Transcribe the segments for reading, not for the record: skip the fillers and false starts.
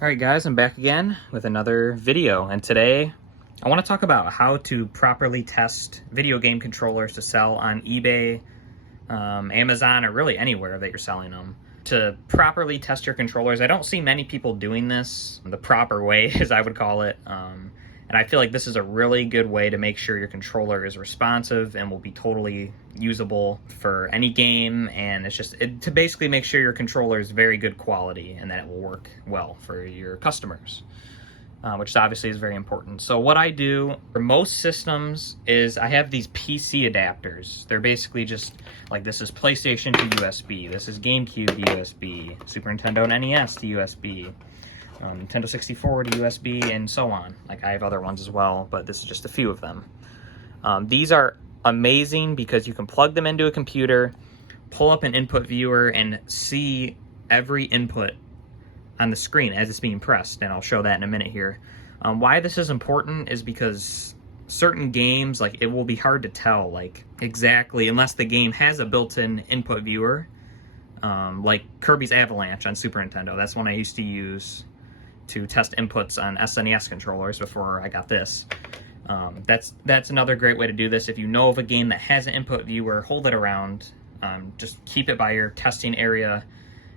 Alright guys, I'm back again with another video, and today I want to talk about how to properly test video game controllers to sell on eBay, Amazon, or really anywhere that you're selling them. To properly test your controllers, I don't see many people doing this the proper way, as I would call it, and I feel like this is a really good way to make sure your controller is responsive and will be totally usable for any game, and it's just to basically make sure your controller is very good quality and that it will work well for your customers, which obviously is very important. So what I do for most systems is I have these PC adapters. They're basically just like, this is PlayStation to USB, this is GameCube to USB, Super Nintendo and NES to USB, Nintendo 64 to USB, and so on. Like, I have other ones as well, but this is just a few of them. These are amazing because you can plug them into a computer, pull up an input viewer, and see every input on the screen as it's being pressed, and I'll show that in a minute here. Why this is important is because certain games, like, it will be hard to tell, like, exactly, unless the game has a built-in input viewer, like Kirby's Avalanche on Super Nintendo. That's one I used to use to test inputs on SNES controllers before I got this. That's another great way to do this. If you know of a game that has an input viewer, hold it around. Just keep it by your testing area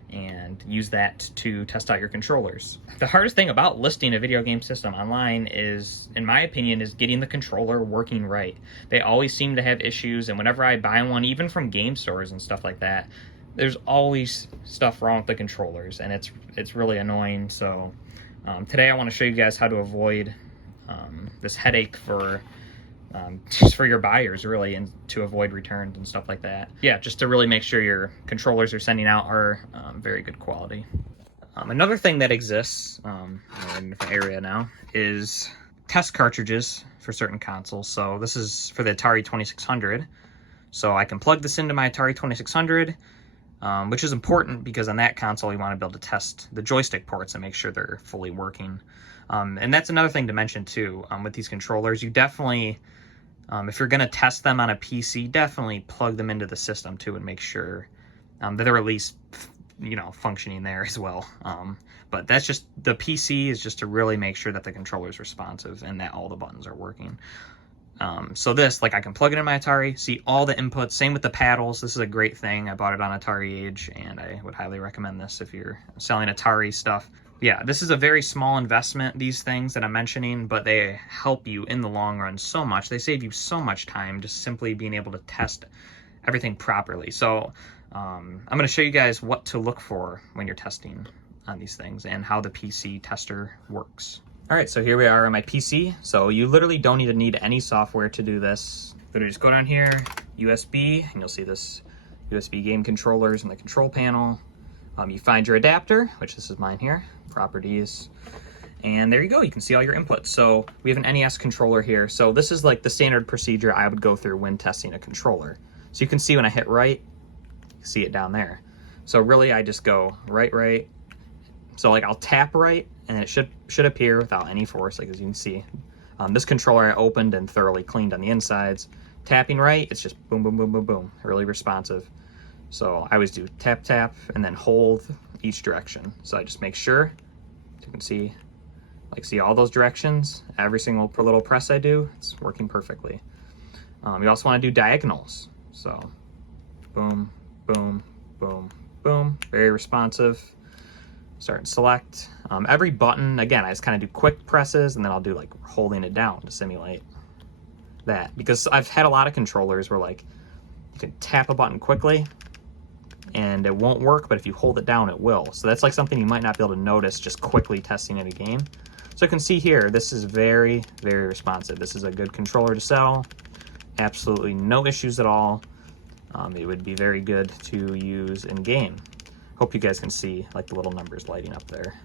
and use that to test out your controllers. The hardest thing about listing a video game system online is, in my opinion, is getting the controller working right. They always seem to have issues, and whenever I buy one, even from game stores and stuff like that, there's always stuff wrong with the controllers, and it's really annoying. So today I want to show you guys how to avoid this headache for just for your buyers, really, and to avoid returns and stuff like that. Yeah, just to really make sure your controllers you're sending out are very good quality. Another thing that exists in a different area now is test cartridges for certain consoles. So this is for the Atari 2600. So I can plug this into my Atari 2600, which is important because on that console you want to be able to test the joystick ports and make sure they're fully working. And that's another thing to mention too, with these controllers. You definitely, if you're going to test them on a PC, definitely plug them into the system too and make sure that they're at least, functioning there as well. But that's just, the PC is just to really make sure that the controller is responsive and that all the buttons are working. So this, like, I can plug it in my Atari, see all the inputs. Same with the paddles. This is a great thing. I bought it on Atari Age, and I would highly recommend this if you're selling Atari stuff. Yeah, this is a very small investment, these things that I'm mentioning, but they help you in the long run so much. They save you so much time just simply being able to test everything properly. So I'm going to show you guys what to look for when you're testing on these things and how the PC tester works. All right, so here we are on my PC. So you literally don't even need any software to do this. Literally just go down here, USB, and you'll see this USB game controllers in the control panel. You find your adapter, which this is mine here, properties, and there you go. You can see all your inputs. So we have an NES controller here. So this is like the standard procedure I would go through when testing a controller. So you can see when I hit right, you see it down there. So really I just go right. So like I'll tap right, and it should appear without any force, like as you can see. This controller I opened and thoroughly cleaned on the insides. Tapping right, it's just boom, boom, boom, boom, boom, really responsive. So I always do tap, tap, and then hold each direction. So I just make sure, you can see, see all those directions, every single little press I do, it's working perfectly. You also want to do diagonals. So boom, boom, boom, boom, very responsive. Start and select. Every button, again, I just kind of do quick presses, and then I'll do like holding it down to simulate that. Because I've had a lot of controllers where like you can tap a button quickly and it won't work, but if you hold it down, it will. So that's like something you might not be able to notice just quickly testing in a game. So you can see here, this is very, very responsive. This is a good controller to sell. Absolutely no issues at all. It would be very good to use in game. Hope you guys can see like the little numbers lighting up there.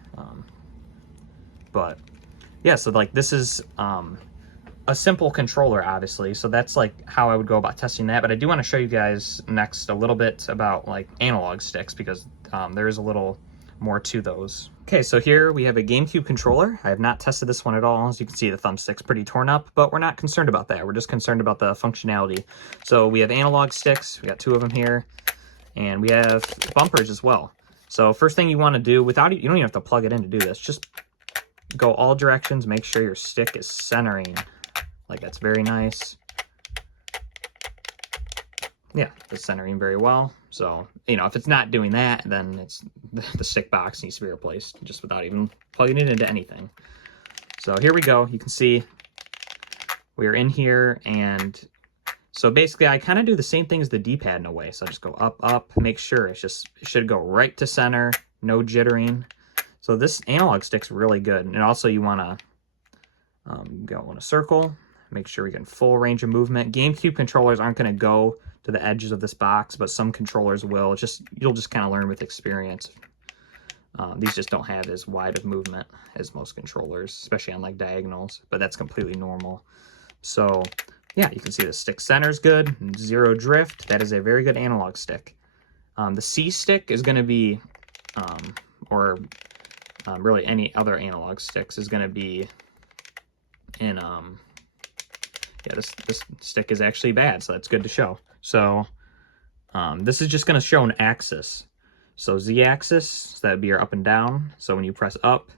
But yeah, so like this is a simple controller, obviously. So that's like how I would go about testing that. But I do want to show you guys next a little bit about like analog sticks, because there is a little more to those. Okay, so here we have a GameCube controller. I have not tested this one at all. As you can see, the thumbstick's pretty torn up, but we're not concerned about that. We're just concerned about the functionality. So we have analog sticks. We got two of them here. And we have bumpers as well. So first thing you want to do, you don't even have to plug it in to do this. Just go all directions, make sure your stick is centering. Like, that's very nice. Yeah, it's centering very well. So, you know, if it's not doing that, then it's the stick box needs to be replaced just without even plugging it into anything. So here we go. You can see we're in here, and so basically I kind of do the same thing as the D-pad in a way. So I just go up, up, make sure it should go right to center, no jittering. So this analog stick's really good. And also you want to go in a circle, make sure we get full range of movement. GameCube controllers aren't going to go to the edges of this box, but some controllers will. You'll just kind of learn with experience. These just don't have as wide of movement as most controllers, especially on like diagonals, but that's completely normal. So yeah, you can see the stick center's good, zero drift. That is a very good analog stick. The C stick is going to be, really any other analog sticks is going to be in, yeah, this stick is actually bad, so that's good to show. So this is just going to show an axis. So Z-axis, so that would be your up and down. So when you press up,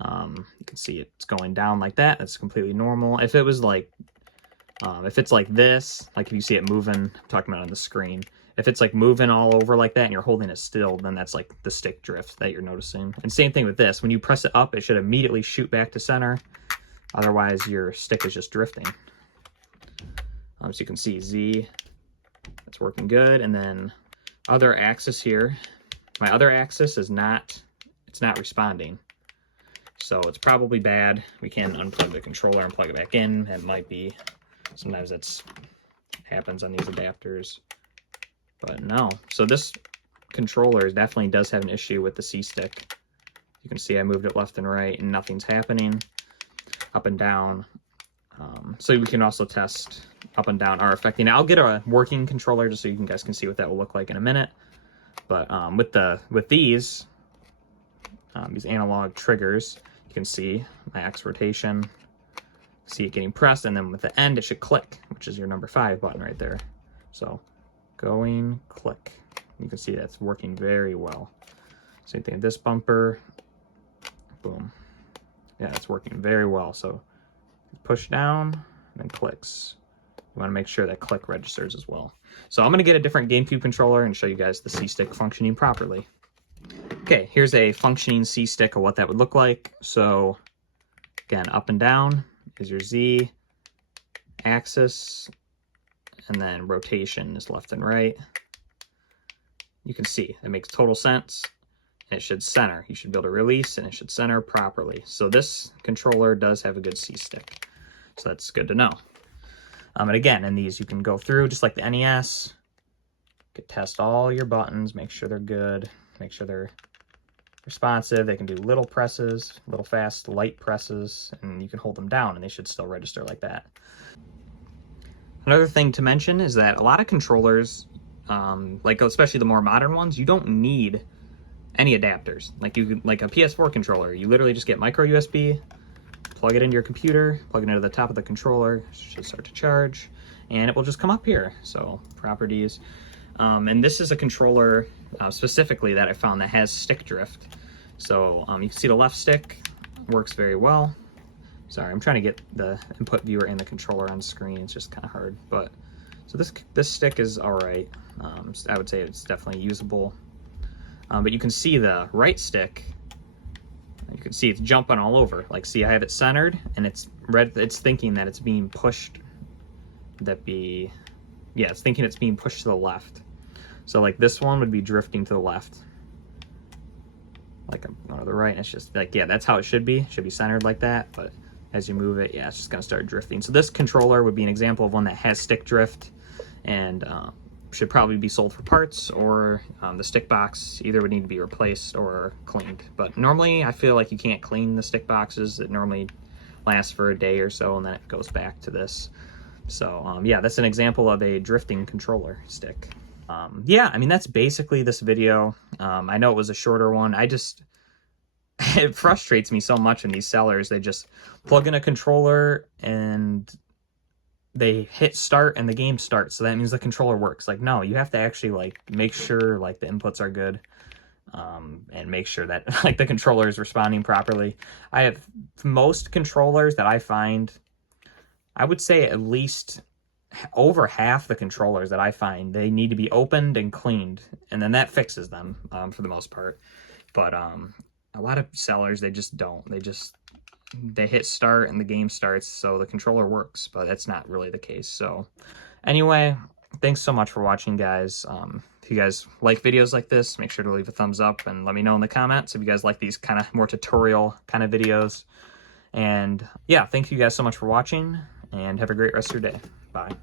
you can see it's going down like that. That's completely normal. If it was like, if it's like this, like if you see it moving, I'm talking about on the screen, if it's like moving all over like that and you're holding it still, then that's like the stick drift that you're noticing. And same thing with this. When you press it up, it should immediately shoot back to center. Otherwise, your stick is just drifting. So you can see Z, that's working good. And then other axis here, my other axis is not responding. So it's probably bad. We can unplug the controller and plug it back in. It might be, sometimes that's happens on these adapters, but no. So this controller definitely does have an issue with the C stick. You can see I moved it left and right and nothing's happening. Up and down. So we can also test up and down are affecting. I'll get a working controller just so you guys can see what that will look like in a minute. But with these analog triggers, you can see my X rotation, see it getting pressed, and then with the end it should click, which is your number 5 button right there. So going, click. You can see that's working very well. Same thing with this bumper. Boom. Yeah, it's working very well. So push down and then clicks. You want to make sure that click registers as well. So I'm going to get a different GameCube controller and show you guys the C-stick functioning properly. Okay, here's a functioning C-stick of what that would look like. So again, up and down is your Z axis, and then rotation is left and right. You can see it makes total sense. It should center. You should be able to release and it should center properly. So this controller does have a good C-stick. So that's good to know. And again, in these you can go through just like the NES. You can test all your buttons, make sure they're good, make sure they're responsive. They can do little presses, little fast, light presses, and you can hold them down and they should still register like that. Another thing to mention is that a lot of controllers, like especially the more modern ones, you don't need any adapters. Like a PS4 controller, you literally just get micro USB, plug it into your computer, plug it into the top of the controller, it should start to charge, and it will just come up here. So properties, and this is a controller specifically that I found that has stick drift. So you can see the left stick works very well. Sorry, I'm trying to get the input viewer and the controller on screen. It's just kind of hard, but so this stick is all right. I would say it's definitely usable. But you can see the right stick, you can see it's jumping all over. Like, see, I have it centered and it's thinking that it's being pushed, it's thinking it's being pushed to the left. So like this one would be drifting to the left. Like I'm going to the right, and it's just like, yeah, that's how it should be. It should be centered like that, but as you move it, yeah, it's just gonna start drifting. So this controller would be an example of one that has stick drift, and should probably be sold for parts, or the stick box either would need to be replaced or cleaned. But normally I feel like you can't clean the stick boxes. It normally lasts for a day or so and then it goes back to this. So yeah, that's an example of a drifting controller stick. Yeah, I mean, that's basically this video. I know it was a shorter one. It frustrates me so much when these sellers, they just plug in a controller and they hit start and the game starts, so that means the controller works. Like, no, you have to actually like make sure like the inputs are good. and make sure that like the controller is responding properly. I have most controllers that I find, I would say at least over half the controllers that I find, they need to be opened and cleaned, and then that fixes them for the most part. But a lot of sellers, they just don't. They hit start and the game starts, so the controller works, but that's not really the case. So anyway, thanks so much for watching, guys. If you guys like videos like this, make sure to leave a thumbs up and let me know in the comments if you guys like these kind of more tutorial kind of videos. And yeah, thank you guys so much for watching, and have a great rest of your day. Bye.